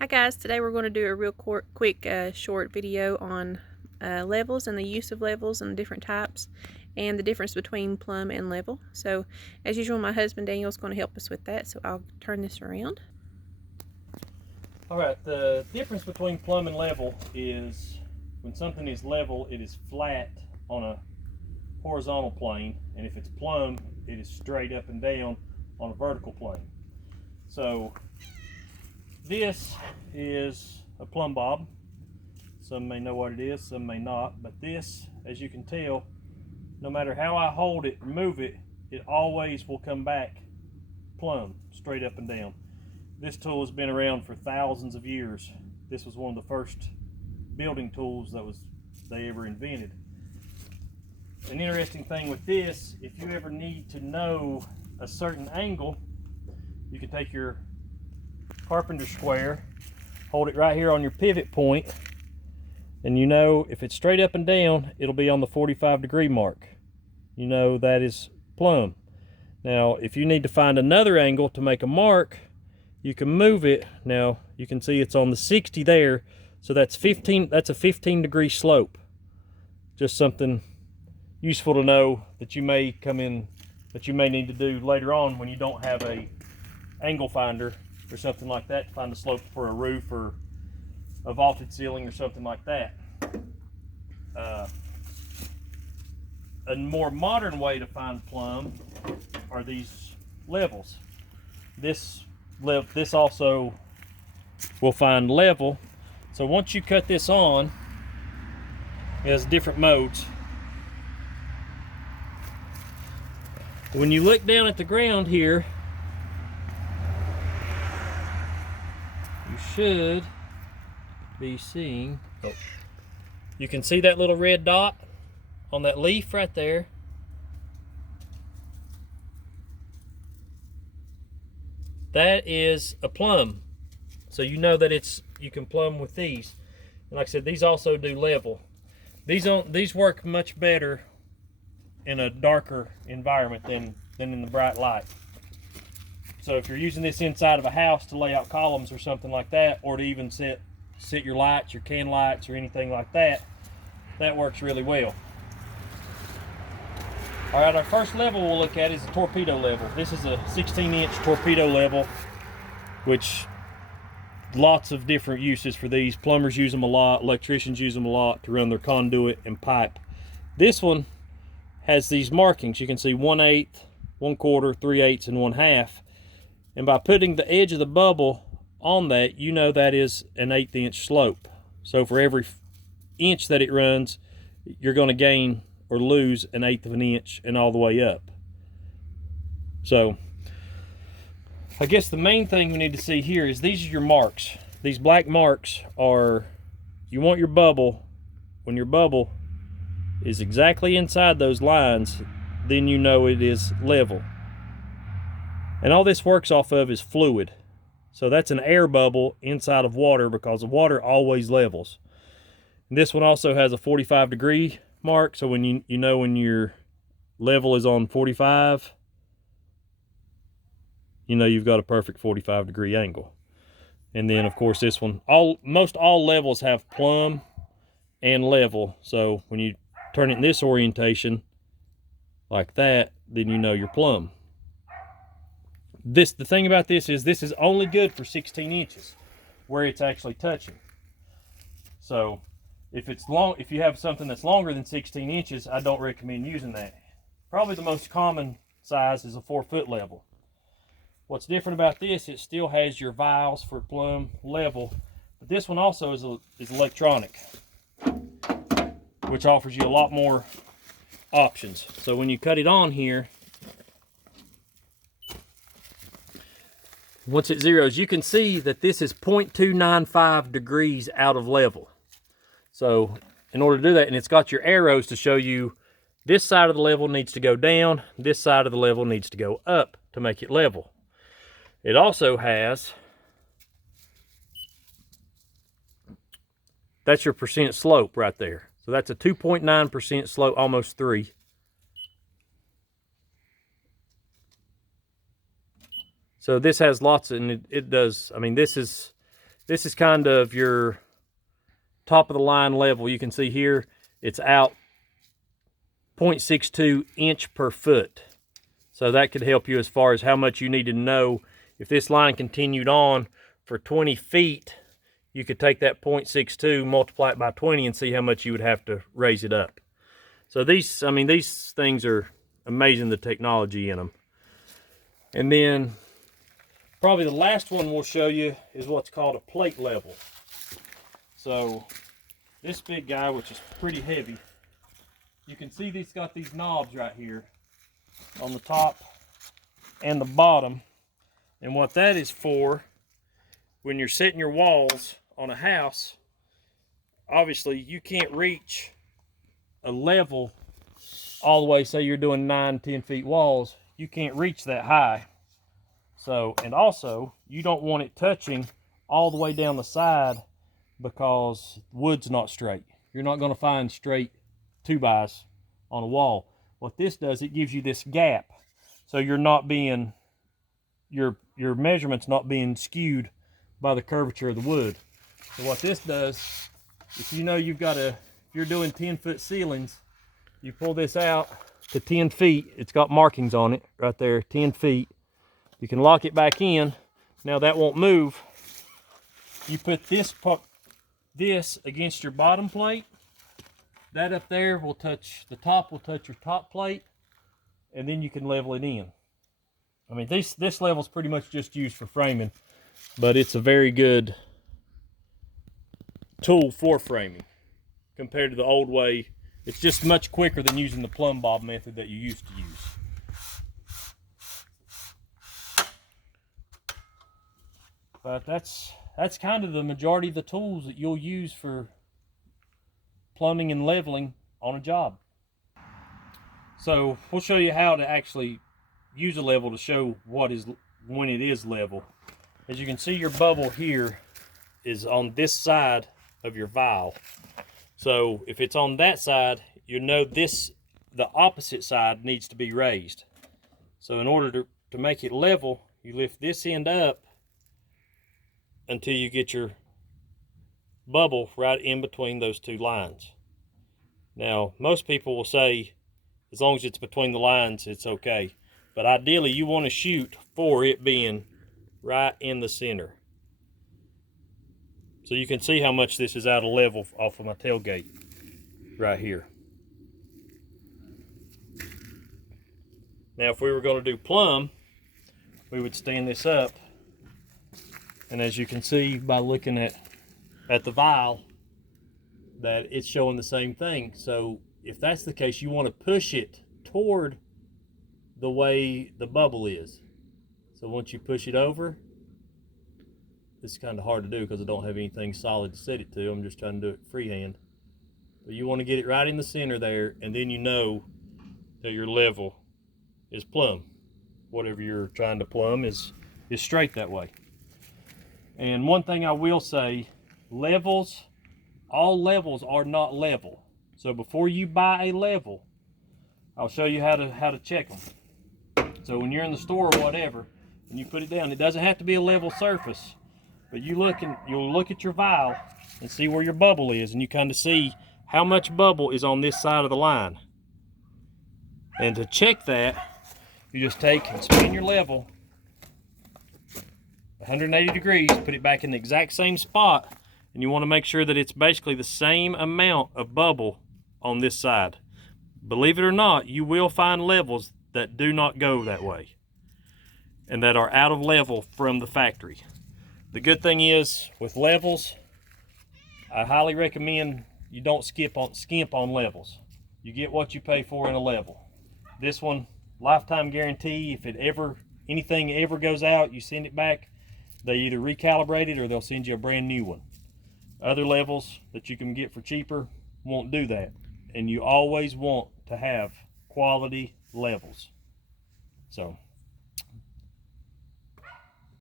Hi guys, today we're going to do a real quick short video on levels and the use of levels and the different types and the difference between plumb and level. So as usual, my husband Daniel is going to help us with that, so I'll turn this around. Alright, the difference between plumb and level is when something is level, it is flat on a horizontal plane, and if it's plumb, it is straight up and down on a vertical plane. So this is a plumb bob. Some may know what it is, some may not, but this, as you can tell, no matter how I hold it or move it, it always will come back plumb, straight up and down. This tool has been around for thousands of years. This was one of the first building tools that they ever invented. An interesting thing with this, if you ever need to know a certain angle, you can take your carpenter square, hold it right here on your pivot point, and you know if it's straight up and down, it'll be on the 45-degree mark. You know that is plumb. Now, if you need to find another angle to make a mark, you can move it. Now you can see it's on the 60 there, so that's a 15-degree slope. Just something useful to know that you may need to do later on when you don't have a angle finder or something like that to find the slope for a roof or a vaulted ceiling or something like that. A more modern way to find plumb are these levels. This also will find level. So once you cut this on, it has different modes. When you look down at the ground here, you should be seeing, you can see that little red dot on that leaf right there. That is a plumb. So you know that you can plumb with these. And like I said, these also do level. These work much better in a darker environment than in the bright light. So if you're using this inside of a house to lay out columns or something like that, or to even sit your lights, your can lights, or anything like that, that works really well. All right, our first level we'll look at is the torpedo level. This is a 16-inch torpedo level, which lots of different uses for these. Plumbers use them a lot, electricians use them a lot to run their conduit and pipe. This one has these markings. You can see 1/8, 1/4, 3/8, and 1/2. And by putting the edge of the bubble on that, you know that is an 1/8 inch slope. So for every inch that it runs, you're going to gain or lose 1/8 of an inch and all the way up. So I guess the main thing we need to see here is these are your marks. These black marks are, you want your bubble, when your bubble is exactly inside those lines, then you know it is level. And all this works off of is fluid. So that's an air bubble inside of water, because the water always levels. And this one also has a 45-degree mark, so when you know when your level is on 45, you know you've got a perfect 45-degree angle. And then of course this one, most all levels have plumb and level. So when you turn it in this orientation like that, then you know you're plumb. The thing about this is only good for 16 inches where it's actually touching. So if you have something that's longer than 16 inches, I don't recommend using that. Probably the most common size is a 4-foot level. What's different about this, it still has your vials for plumb level, but this one also is electronic, which offers you a lot more options. So when you cut it on here, once it zeroes, you can see that this is 0.295 degrees out of level. So in order to do that, and it's got your arrows to show you this side of the level needs to go down, this side of the level needs to go up to make it level. It also has, that's your percent slope right there. So that's a 2.9% slope, almost 3. So this has lots, and it does, I mean, this is this is kind of your top of the line level. You can see here it's out 0.62 inch per foot. So that could help you as far as how much you need to know. If this line continued on for 20 feet, you could take that 0.62, multiply it by 20, and see how much you would have to raise it up. So these, I mean, these things are amazing, the technology in them. And then probably the last one we'll show you is what's called a plate level. So this big guy, which is pretty heavy, you can see these got these knobs right here on the top and the bottom. And what that is for, when you're setting your walls on a house, obviously you can't reach a level all the way. Say you're doing 9-10 feet walls, you can't reach that high. So, and also you don't want it touching all the way down the side, because wood's not straight. You're not going to find straight 2x on a wall. What this does, it gives you this gap, so you're not being, your measurement's not being skewed by the curvature of the wood. So what this does, if you know you've got if you're doing 10-foot ceilings, you pull this out to 10 feet. It's got markings on it right there, 10 feet. You can lock it back in. Now that won't move. You put this against your bottom plate. That up there will touch, the top will touch your top plate, and then you can level it in. I mean, this level is pretty much just used for framing, but it's a very good tool for framing compared to the old way. It's just much quicker than using the plumb bob method that you used to use. But that's kind of the majority of the tools that you'll use for plumbing and leveling on a job. So we'll show you how to actually use a level to show when it is level. As you can see, your bubble here is on this side of your vial. So if it's on that side, you know the opposite side needs to be raised. So in order to make it level, you lift this end up until you get your bubble right in between those two lines. Now, most people will say, as long as it's between the lines, it's okay. But ideally, you want to shoot for it being right in the center. So you can see how much this is out of level off of my tailgate right here. Now, if we were going to do plumb, we would stand this up. And as you can see by looking at the vial, that it's showing the same thing. So if that's the case, you want to push it toward the way the bubble is. So once you push it over, it's kind of hard to do because I don't have anything solid to set it to. I'm just trying to do it freehand. But you want to get it right in the center there, and then you know that your level is plumb. Whatever you're trying to plumb is straight that way. And one thing I will say, levels, all levels are not level. So before you buy a level, I'll show you how to check them. So when you're in the store or whatever, and you put it down, it doesn't have to be a level surface, but you'll look at your vial and see where your bubble is, and you kind of see how much bubble is on this side of the line. And to check that, you just take and spin your level 180 degrees, put it back in the exact same spot, and you want to make sure that it's basically the same amount of bubble on this side. Believe it or not, you will find levels that do not go that way and that are out of level from the factory. The good thing is, with levels, I highly recommend you don't skimp on levels. You get what you pay for in a level. This one, lifetime guarantee. If anything ever goes out, you send it back, they either recalibrate it or they'll send you a brand new one. Other levels that you can get for cheaper won't do that. And you always want to have quality levels. So